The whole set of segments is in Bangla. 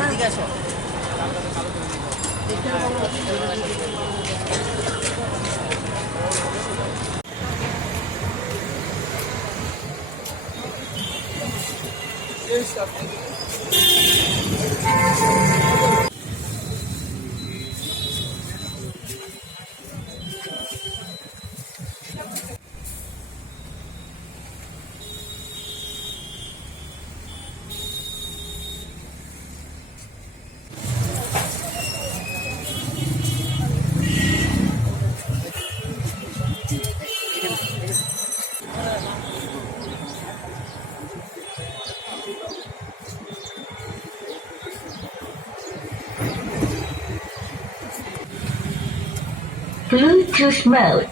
এদিকে আসো। Bluetooth mode.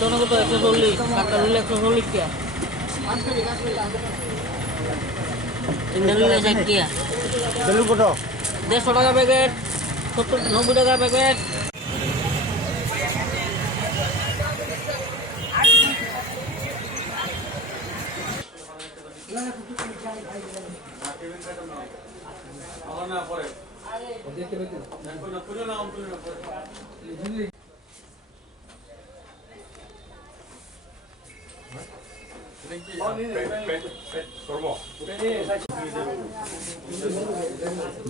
दोनों को तो 140 काटा रुले 140 क्या इंडियन रुले चेक किया चलो कोटो 150 টাকা প্যাকেট 70 90 টাকা প্যাকেট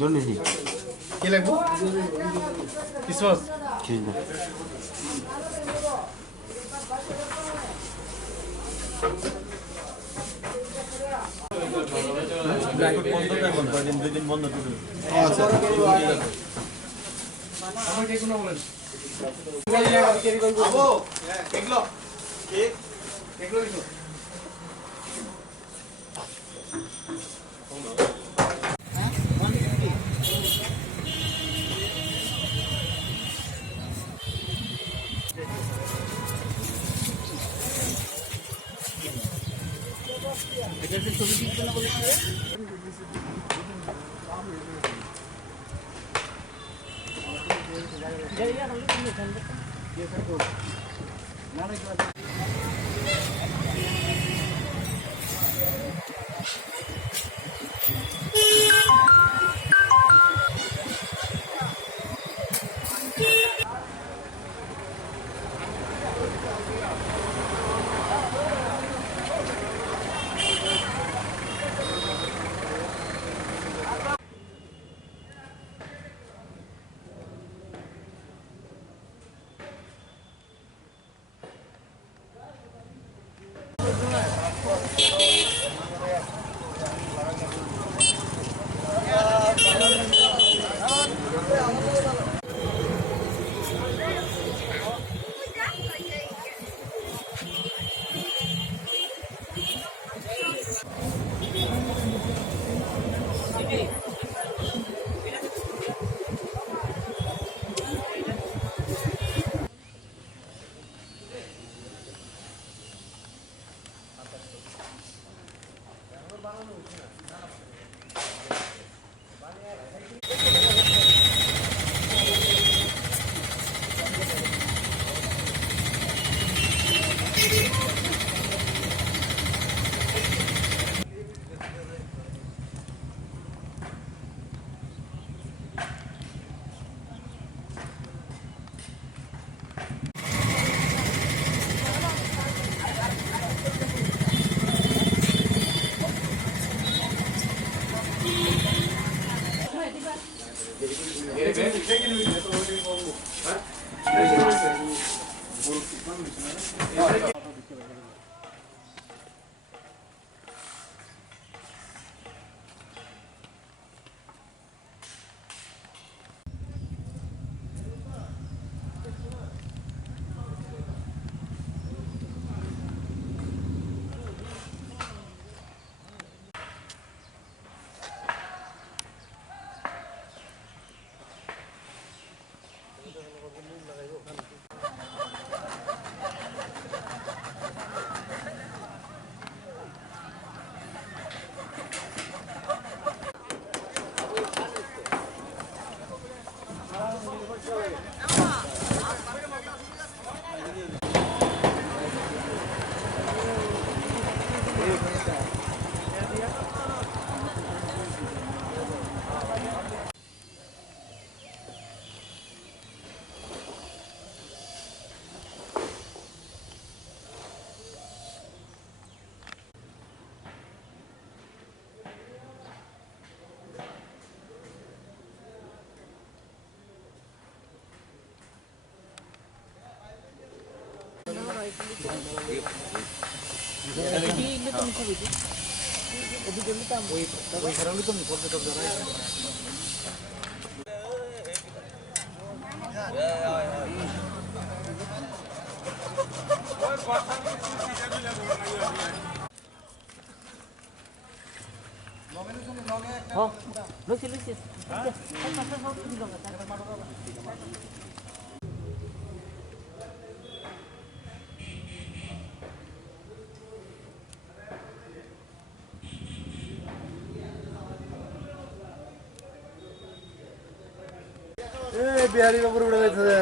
ধন্যবাদ কি লাগবে ক্রিসমাস ঠিক আছে বন্ধ 2 দিন বন্ধ আচ্ছা আমি যে কোনো বলেন बिहारी बाबू उड़े थे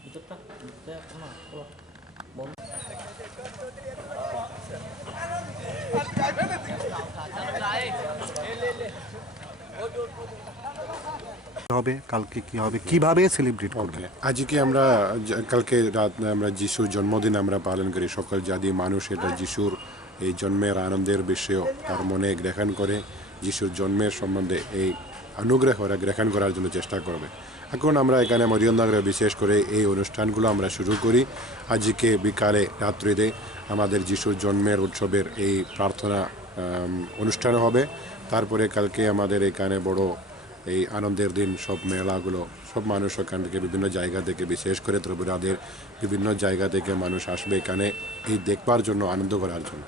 Itu tak, saya pernah. হবে কালকে কি হবে কিভাবে সেলিব্রেট করবে? আজকে আমরা কালকে রাত আমরা যিশুর জন্মদিন আমরা পালন করি। সকল জাতি মানুষ এটা যিশুর এই জন্মের আনন্দের বিষয় তার মনে গ্রহণ করে যিশুর জন্মের সম্বন্ধে এই অনুগ্রহ ওরা গ্রহণ করার জন্য চেষ্টা করবে। এখন আমরা এখানে মরিয়মনগরে বিশেষ করে এই অনুষ্ঠানগুলো আমরা শুরু করি। আজকে বিকালে রাত্রিতে আমাদের যিশুর জন্মের উৎসবের এই প্রার্থনা অনুষ্ঠান হবে। তারপরে কালকে আমাদের এখানে বড় এই আনন্দের দিন সব মেলাগুলো সব মানুষ ওখান থেকে বিভিন্ন জায়গা থেকে বিশেষ করে ত্রিপুরাদের বিভিন্ন জায়গা থেকে মানুষ আসবে এখানে এই দেখবার জন্য আনন্দ করার জন্য।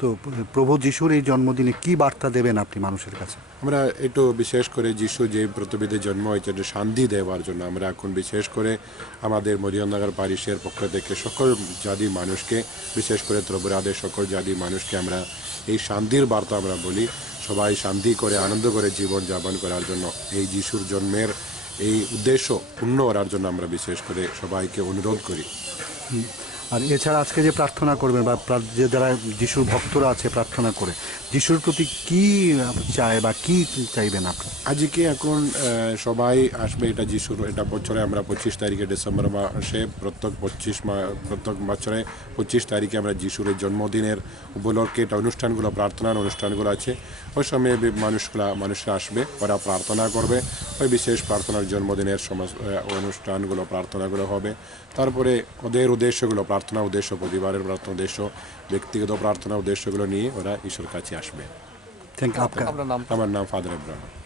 তো প্রভু যিশুর এই জন্মদিনে কি বার্তা দেবেন আপনি মানুষের কাছে? আমরা একটু বিশেষ করে যিশু যে পৃথিবীতে জন্ম হয়েছে এটা শান্তি দেওয়ার জন্য আমরা এখন বিশেষ করে আমাদের মরিয়মনগর পারিশের পক্ষ থেকে সকল জাতি মানুষকে বিশেষ করে ত্রিপুরাদের সকল জাতি মানুষকে আমরা এই শান্তির বার্তা আমরা বলি। সবাই শান্তি করে আনন্দ করে জীবন যাপন করার জন্য এই যিশুর জন্মের এই উদ্দেশ্য পূর্ণ করার জন্য আমরা বিশেষ করে সবাইকে অনুরোধ করি। আর এছাড়া আজকে যে প্রার্থনা করবেন বা যে যারা যিশুর ভক্তরা আছে প্রার্থনা করে যিশুর প্রতি কি চায় বা কি চাইবেন আপনি? আজকে এখন সবাই আসবে এটা যিশুর এটা বছরে আমরা 25 তারিখে ডিসেম্বর মাসে প্রত্যেক বছরে 25 তারিখে আমরা যিশুর এই জন্মদিনের উপলক্ষে এটা অনুষ্ঠানগুলো প্রার্থনার অনুষ্ঠানগুলো আছে। ওই সময় মানুষরা আসবে, ওরা প্রার্থনা করবে। ওই বিশেষ প্রার্থনার জন্মদিনের সমস্ত অনুষ্ঠানগুলো প্রার্থনাগুলো হবে। তারপরে ওদের উদ্দেশ্যগুলো প্রার্থনা উদ্দেশ্য পরিবারের প্রার্থনা উদ্দেশ্য ব্যক্তিগত প্রার্থনা উদ্দেশ্যগুলো নিয়ে ওরা ঈশ্বর কাছে আসবে। Thank you. আমার নাম ফাদার ইব্রাহিম।